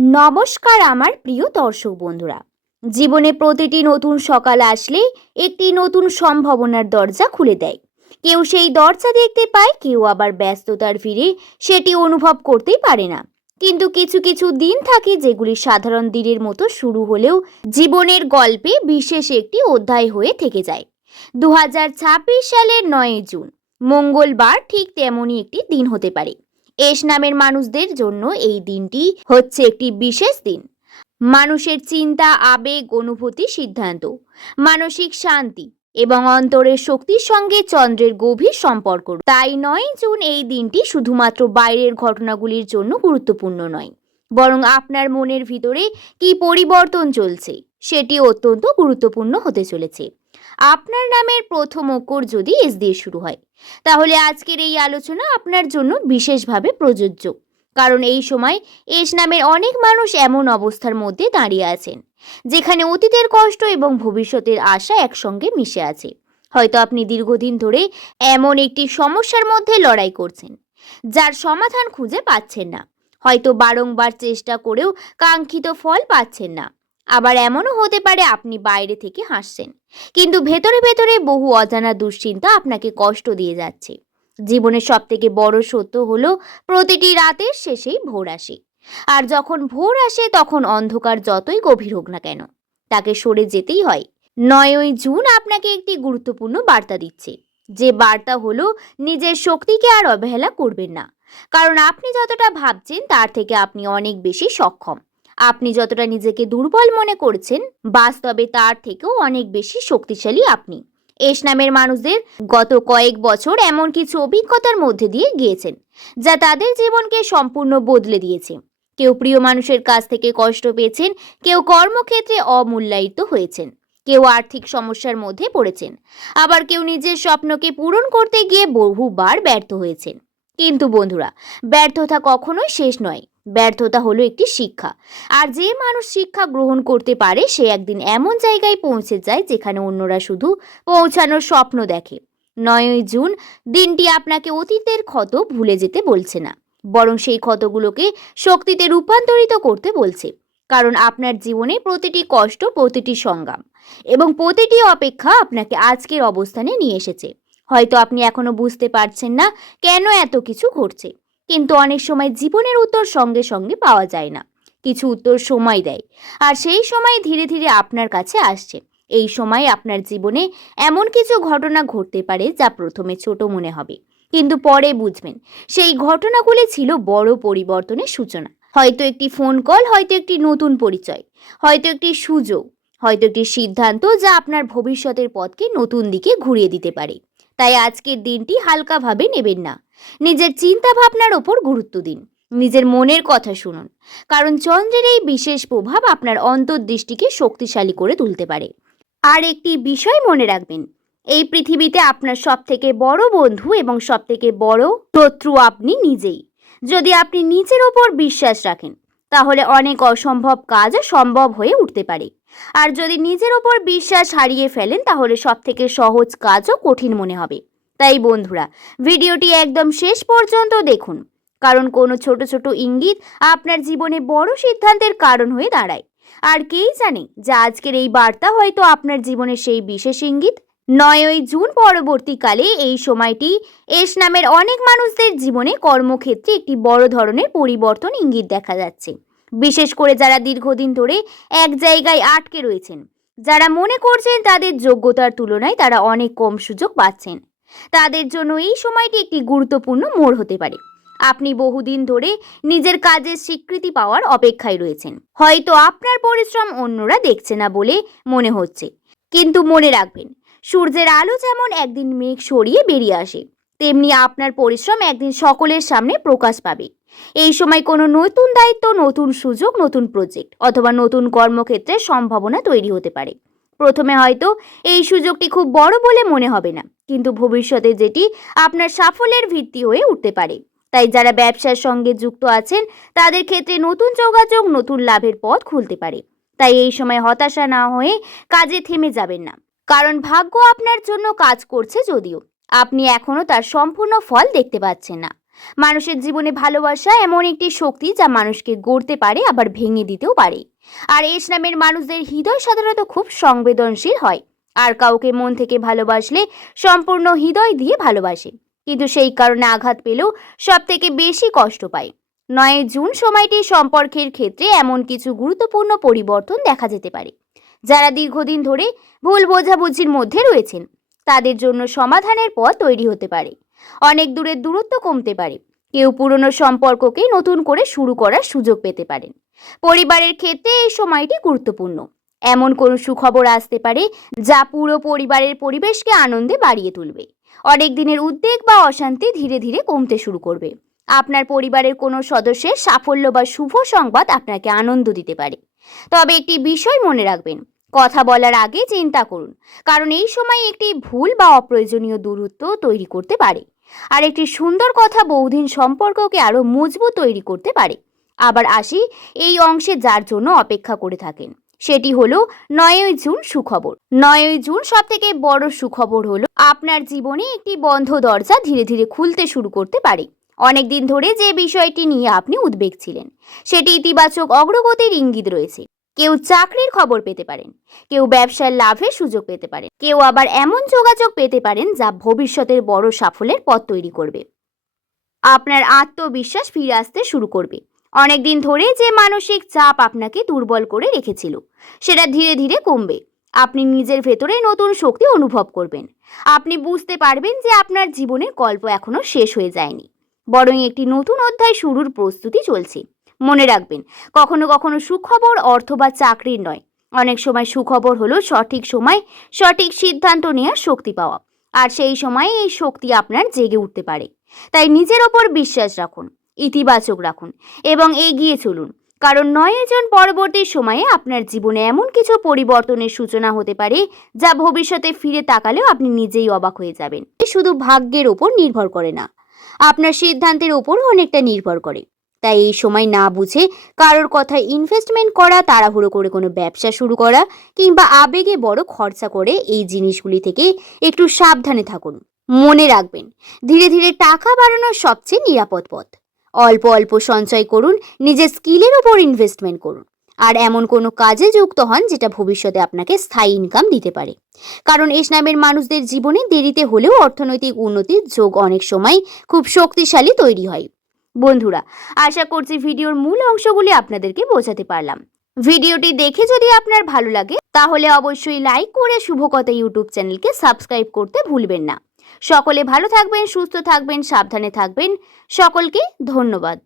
নমস্কার আমার প্রিয় দর্শক বন্ধুরা। জীবনে প্রতিটি নতুন সকাল আসলে একটি নতুন সম্ভাবনার দরজা খুলে দেয়। কেউ সেই দরজা দেখতে পায়, কেউ আবার ব্যস্ততার ভিড়ে সেটি অনুভব করতেই পারে না। কিন্তু কিছু কিছু দিন থাকে যেগুলি সাধারণ দিনের মতো শুরু হলেও জীবনের গল্পে বিশেষ একটি অধ্যায় হয়ে থেকে যায়। 2026 সালের 9 জুন মঙ্গলবার ঠিক তেমনই একটি দিন হতে পারে। এস নামের মানুষদের জন্য এই দিনটি হচ্ছে একটি বিশেষ দিন। মানুষের চিন্তা, আবেগ, অনুভূতি, সিদ্ধান্ত, মানসিক শান্তি এবং অন্তরের শক্তির সঙ্গে চন্দ্রের গভীর সম্পর্ক। তাই 9 জুন এই দিনটি শুধুমাত্র বাইরের ঘটনাগুলির জন্য গুরুত্বপূর্ণ নয়, বরং আপনার মনের ভিতরে কি পরিবর্তন চলছে সেটি অত্যন্ত গুরুত্বপূর্ণ হতে চলেছে। আপনার নামের প্রথম অক্ষর যদি এস দিয়ে শুরু হয়, তাহলে আজকের এই আলোচনা আপনার জন্য বিশেষভাবে প্রযোজ্য। কারণ এই সময় এস নামের অনেক মানুষ এমন অবস্থার মধ্যে দাঁড়িয়ে আছেন যেখানে অতীতের কষ্ট এবং ভবিষ্যতের আশা একসঙ্গে মিশে আছে। হয়তো আপনি দীর্ঘদিন ধরে এমন একটি সমস্যার মধ্যে লড়াই করছেন যার সমাধান খুঁজে পাচ্ছেন না। হয়তো বারংবার চেষ্টা করেও কাঙ্ক্ষিত ফল পাচ্ছেন না। আবার এমনও হতে পারে আপনি বাইরে থেকে হাসছেন, কিন্তু ভেতরে ভেতরে বহু অজানা দুশ্চিন্তা আপনাকে কষ্ট দিয়ে যাচ্ছে। জীবনের সবথেকে বড় সত্য হলো প্রতিটি রাতের শেষেই ভোর আসে। আর যখন ভোর আসে তখন অন্ধকার যতই গভীর হোক না কেন, তাকে সরে যেতেই হয়। 9 জুন আপনাকে একটি গুরুত্বপূর্ণ বার্তা দিচ্ছে, যে বার্তা হলো নিজের শক্তিকে আর অবহেলা করবেন না। কারণ আপনি যতটা ভাবছেন তার থেকে আপনি অনেক বেশি সক্ষম। আপনি যতটা নিজেকে দুর্বল মনে করছেন, বাস্তবে তার থেকেও অনেক বেশি শক্তিশালী আপনি। এস নামের মানুষদের গত কয়েক বছর এমন কিছু অভিজ্ঞতার মধ্যে দিয়ে গিয়েছেন যা তাদের জীবনকে সম্পূর্ণ বদলে দিয়েছে। কেউ প্রিয় মানুষের কাছ থেকে কষ্ট পেয়েছেন, কেউ কর্মক্ষেত্রে অমূল্যায়িত হয়েছেন, কেউ আর্থিক সমস্যার মধ্যে পড়েছেন, আবার কেউ নিজের স্বপ্নকে পূরণ করতে গিয়ে বহুবার ব্যর্থ হয়েছেন। কিন্তু বন্ধুরা, ব্যর্থতা কখনোই শেষ নয়। ব্যর্থতা হলো একটি শিক্ষা। আর যে মানুষ শিক্ষা গ্রহণ করতে পারে সে একদিন এমন জায়গায় পৌঁছে যায় যেখানে অন্যরা শুধু পৌঁছানোর স্বপ্ন দেখে। 9 জুন দিনটি আপনাকে অতীতের ক্ষত ভুলে যেতে বলছে না, বরং সেই ক্ষতগুলোকে শক্তিতে রূপান্তরিত করতে বলছে। কারণ আপনার জীবনে প্রতিটি কষ্ট, প্রতিটি সংগ্রাম এবং প্রতিটি অপেক্ষা আপনাকে আজকের অবস্থানে নিয়ে এসেছে। হয়তো আপনি এখনো বুঝতে পারছেন না কেন এত কিছু ঘটছে, কিন্তু অনেক সময় জীবনের উত্তর সঙ্গে সঙ্গে পাওয়া যায় না। কিছু উত্তর সময় দেয়, আর সেই সময় ধীরে ধীরে আপনার কাছে আসছে। এই সময় আপনার জীবনে এমন কিছু ঘটনা ঘটতে পারে যা প্রথমে ছোট মনে হবে, কিন্তু পরে বুঝবেন সেই ঘটনাগুলি ছিল বড় পরিবর্তনের সূচনা। হয়তো একটি ফোন কল, হয়তো একটি নতুন পরিচয়, হয়তো একটি সুযোগ, হয়তো একটি সিদ্ধান্ত যা আপনার ভবিষ্যতের পথকে নতুন দিকে ঘুরিয়ে দিতে পারে। তাই আজকের দিনটি হালকাভাবে নেবেন না। নিজের চিন্তা ভাবনার ওপর গুরুত্ব দিন, নিজের মনের কথা শুনুন। কারণ চন্দ্রের এই বিশেষ প্রভাব আপনার অন্তর্দৃষ্টিকে শক্তিশালী করে তুলতে পারে। আর একটি বিষয় মনে রাখবেন, এই পৃথিবীতে আপনার সবথেকে বড় বন্ধু এবং সবথেকে বড় শত্রু আপনি নিজেই। যদি আপনি নিজের ওপর বিশ্বাস রাখেন, তাহলে অনেক অসম্ভব কাজও সম্ভব হয়ে উঠতে পারে। আর যদি নিজের ওপর বিশ্বাস হারিয়ে ফেলেন, তাহলে সবথেকে সহজ কাজও কঠিন মনে হবে। তাই বন্ধুরা, ভিডিওটি একদম শেষ পর্যন্ত দেখুন, কারণ কোনো ছোট ছোট ইঙ্গিত আপনার জীবনে বড় সিদ্ধান্তের কারণ হয়ে দাঁড়ায়। আর কেই জানে যে আজকের এই বার্তা হয়তো আপনার জীবনের সেই বিশেষ ইঙ্গিত। 9 জুন পরবর্তীকালে এই সময়টি এস নামের অনেক মানুষদের জীবনে কর্মক্ষেত্রে একটি বড় ধরনের পরিবর্তন ইঙ্গিত দেখা যাচ্ছে। বিশেষ করে যারা দীর্ঘদিন ধরে এক জায়গায় আটকে রয়েছেন, যারা মনে করছেন তাদের যোগ্যতার তুলনায় তারা অনেক কম সুযোগ পাচ্ছেন, তাদের জন্য এই সময়টি একটি গুরুত্বপূর্ণ মোড় হতে পারে। আপনি বহুদিন ধরে নিজের কাজের স্বীকৃতি পাওয়ার অপেক্ষায় রয়েছেন। হয়তো আপনার পরিশ্রম অন্যরা দেখছে না বলে মনে হচ্ছে, কিন্তু মনে রাখবেন, সূর্যের আলো যেমন একদিন মেঘ সরিয়ে বেরিয়ে আসে, তেমনি আপনার পরিশ্রম একদিন সকলের সামনে প্রকাশ পাবে। এই সময় কোনো নতুন দায়িত্ব, নতুন সুযোগ, নতুন প্রজেক্ট অথবা নতুন কর্মক্ষেত্রের সম্ভাবনা তৈরি হতে পারে। প্রথমে হয়তো এই সুযোগটি খুব বড় বলে মনে হবে না, কিন্তু ভবিষ্যতে যেটি আপনার সাফল্যের ভিত্তি হয়ে উঠতে পারে। তাই যারা ব্যবসার সঙ্গে যুক্ত আছেন তাদের ক্ষেত্রে নতুন যোগাযোগ, নতুন লাভের পথ খুলতে পারে। তাই এই সময় হতাশা না হয়ে কাজে থেমে যাবেন না, কারণ ভাগ্য আপনার জন্য কাজ করছে, যদিও আপনি এখনো তার সম্পূর্ণ ফল দেখতে পাচ্ছেন না। মানুষের জীবনে ভালোবাসা এমন একটি শক্তি যা মানুষকে গড়তে পারে আবার ভেঙে দিতেও পারে। আর এস নামের মানুষদের হৃদয় সাধারণত খুব সংবেদনশীল হয়, আর কাউকে মন থেকে ভালোবাসলে সম্পূর্ণ হৃদয় দিয়ে ভালোবাসে, কিন্তু সেই কারণে আঘাত পেলেও সব থেকে বেশি কষ্ট পায়। 9 জুন সময়টি সম্পর্কের ক্ষেত্রে এমন কিছু গুরুত্বপূর্ণ পরিবর্তন দেখা যেতে পারে। যারা দীর্ঘদিন ধরে ভুল বোঝাবুঝির মধ্যে রয়েছেন তাদের জন্য সমাধানের পথ তৈরি হতে পারে। অনেক দূরের দূরত্ব কমতে পারে। কেউ পুরনো সম্পর্ককে নতুন করে শুরু করার সুযোগ পেতে পারেন। পরিবারের ক্ষেত্রে এই সময়টি গুরুত্বপূর্ণ। এমন কোনো সুখবর আসতে পারে যা পুরো পরিবারের পরিবেশকে আনন্দে বাড়িয়ে তুলবে। অনেক দিনের উদ্বেগ বা অশান্তি ধীরে ধীরে কমতে শুরু করবে। আপনার পরিবারের কোনো সদস্যের সাফল্য বা শুভ সংবাদ আপনাকে আনন্দ দিতে পারে। তবে একটি বিষয় মনে রাখবেন, কথা বলার আগে চিন্তা করুন, কারণ এই সময় একটি ভুল বা অপ্রয়োজনীয় দূরত্ব তৈরি করতে পারে। আর একটি সুন্দর কথা বহুদিন সম্পর্ককে আরো মজবুত তৈরি করতে পারে। আবার আসি এই অংশে যার জন্য অপেক্ষা করে থাকেন, সেটি হলো 9 জুন সুখবর। 9 জুন সব থেকে বড় সুখবর হলো আপনার জীবনে একটি বন্ধ দরজা ধীরে ধীরে খুলতে শুরু করতে পারে। অনেকদিন ধরে যে বিষয়টি নিয়ে আপনি উদ্বেগ ছিলেন সেটি ইতিবাচক অগ্রগতির ইঙ্গিত রয়েছে। কেউ চাকরির খবর পেতে পারেন, কেউ ব্যবসার লাভের সুযোগ পেতে পারেন, কেউ আবার এমন যোগাযোগ পেতে পারেন যা ভবিষ্যতের বড় সাফল্যের পথ তৈরি করবে। আপনার আত্মবিশ্বাস ফিরে আসতে শুরু করবে। অনেকদিন ধরে যে মানসিক চাপ আপনাকে দুর্বল করে রেখেছিল সেটা ধীরে ধীরে কমবে। আপনি নিজের ভেতরে নতুন শক্তি অনুভব করবেন। আপনি বুঝতে পারবেন যে আপনার জীবনের গল্প এখনো শেষ হয়ে যায়নি, বরং একটি নতুন অধ্যায় শুরুর প্রস্তুতি চলছে। মনে রাখবেন, কখনো কখনো সুখবর অর্থ বা চাকরির নয়, অনেক সময় সুখবর হলো সঠিক সময় সঠিক সিদ্ধান্ত নেওয়ার শক্তি পাওয়া। আর সেই সময় এই শক্তি আপনার জেগে উঠতে পারে। তাই নিজের ওপর বিশ্বাস রাখুন, ইতিবাচক রাখুন এবং এগিয়ে চলুন, কারণ 9 জুন পরবর্তী সময়ে আপনার জীবনে এমন কিছু পরিবর্তনের সূচনা হতে পারে যা ভবিষ্যতে ফিরে তাকালেও আপনি নিজেই অবাক হয়ে যাবেন। শুধু ভাগ্যের ওপর নির্ভর করে না, আপনার সিদ্ধান্তের ওপরও অনেকটা নির্ভর করে। তাই এই সময় না বুঝে কারোর কথায় ইনভেস্টমেন্ট করা, তাড়াহুড়ো করে কোনো ব্যবসা শুরু করা কিংবা আবেগে বড় খরচা করে এই জিনিসগুলি থেকে একটু সাবধানে থাকুন। মনে রাখবেন, ধীরে ধীরে টাকা বাড়ানোর সবচেয়ে নিরাপদ পথ। অল্প অল্প সঞ্চয় করুন, নিজের স্কিলের ওপর ইনভেস্টমেন্ট করুন, আর এমন কোনো কাজে যুক্ত হন যেটা ভবিষ্যতে আপনাকে স্থায়ী ইনকাম দিতে পারে। কারণ এস নামের মানুষদের জীবনে দেরিতে হলেও অর্থনৈতিক উন্নতির যোগ অনেক সময় খুব শক্তিশালী তৈরি হয়। বন্ধুরা, আশা করছি ভিডিওর মূল অংশগুলি আপনাদেরকে বোঝাতে পারলাম। ভিডিওটি দেখে যদি আপনার ভালো লাগে তাহলে অবশ্যই লাইক করে শুভকথা ইউটিউব চ্যানেলকে সাবস্ক্রাইব করতে ভুলবেন না। সকলে ভালো থাকবেন, সুস্থ থাকবেন, সাবধানে থাকবেন। সকলকে ধন্যবাদ।